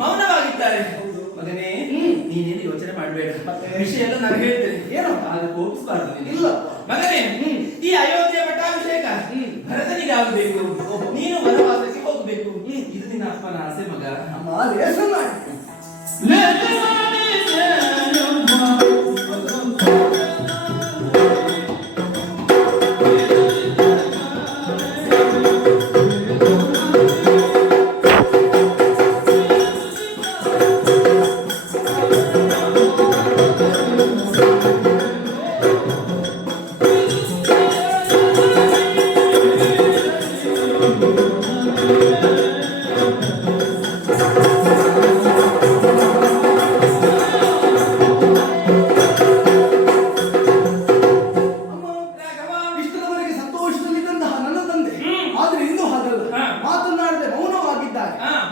ಮೌನವಾಗಿದ್ದಾರೆ ಮಗನೇ. ನೀನೇನು ಯೋಚನೆ ಮಾಡಬೇಡ, ವಿಷಯ ಎಲ್ಲ ನಾನು ಹೇಳ್ತೇನೆ. ಏನೋ ಅದು ಕೋಪಿಸಬಾರ್ದು ಇಲ್ಲ ಮಗನೇ. ಈ ಅಯೋಧ್ಯೆ ಪಟ್ಟಾಭಿಷೇಕ ಭರತನಿಗೆ ಆಗಬೇಕು, ನೀನು ವನವಾಸಕ್ಕೆ ಹೋಗಬೇಕು. ಇದು ನಿನ್ನ ಅಪ್ಪನ ಆಸೆ ಮಗ.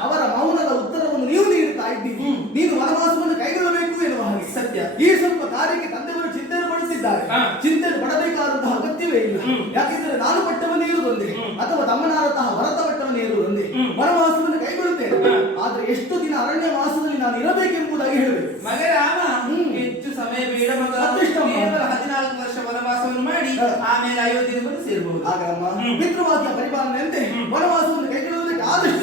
ಅವರ ಮೌನದ ಉತ್ತರವನ್ನು ನೀವು ನೀಡುತ್ತಾ ಇದ್ದೀರಿ. ನೀನು ವನವಾಸವನ್ನು ಕೈಗೊಳ್ಳಬೇಕು ಎನ್ನುವ ಹಾಗೆ ಸತ್ಯ. ಈ ಸ್ವಲ್ಪ ಕಾರ್ಯಕ್ಕೆ ತಂದೆಯವರು ಚಿಂತನೆ ಪಡಿಸಿದ್ದಾರೆ. ಚಿಂತನೆ ಪಡಬೇಕಾದಂತಹ ಅಗತ್ಯವೇ ಇಲ್ಲ. ಯಾಕೆಂದರೆ ನಾನು ಪಟ್ಟವನ್ನೇ ಇರುವುದೊಂದೇ, ಅಥವಾ ತಮ್ಮನಾದಂತಹ ಭರತ ಪಟ್ಟವನ್ನೇ ಇರುವುದೊಂದೇ. ವನವಾಸವನ್ನು ಕೈಗೊಳ್ಳುತ್ತೇನೆ, ಆದ್ರೆ ಎಷ್ಟು ದಿನ ಅರಣ್ಯ ವಾಸದಲ್ಲಿ ನಾನು ಇರಬೇಕೆಂಬುದಾಗಿ ಹೇಳಬೇಕು. ಮಗ ರಾಮ, ಹೆಚ್ಚು ಸಮಯ ಬೇಡ ಮಗ. 14 ವರ್ಷ ವನವಾಸವನ್ನು ಮಾಡಿ ಆಮೇಲೆ ಅಯೋಧ್ಯೆಗೆ ಬಂದು ಸೇರಬಹುದು. ಆಗ ಪಿತೃವಾಕ್ಯ ಪರಿಪಾಲನೆಯಂತೆ ವನವಾಸವನ್ನು ಕೈಗೊಳ್ಳುವುದಕ್ಕೆ ಆದಷ್ಟು